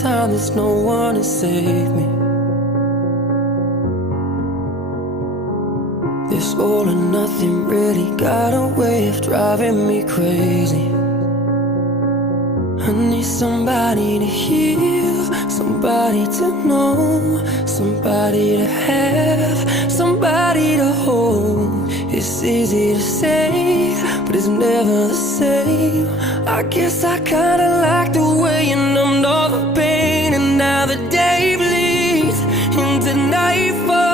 time there's no one to save me. This all or nothing really got a way of driving me crazy. I need somebody to hear, somebody to know, somebody to have, somebody to hold. It's easy to say, but it's never the same. I guess I kinda like the way you numbed all the pain, and now the day bleeds into nightfall.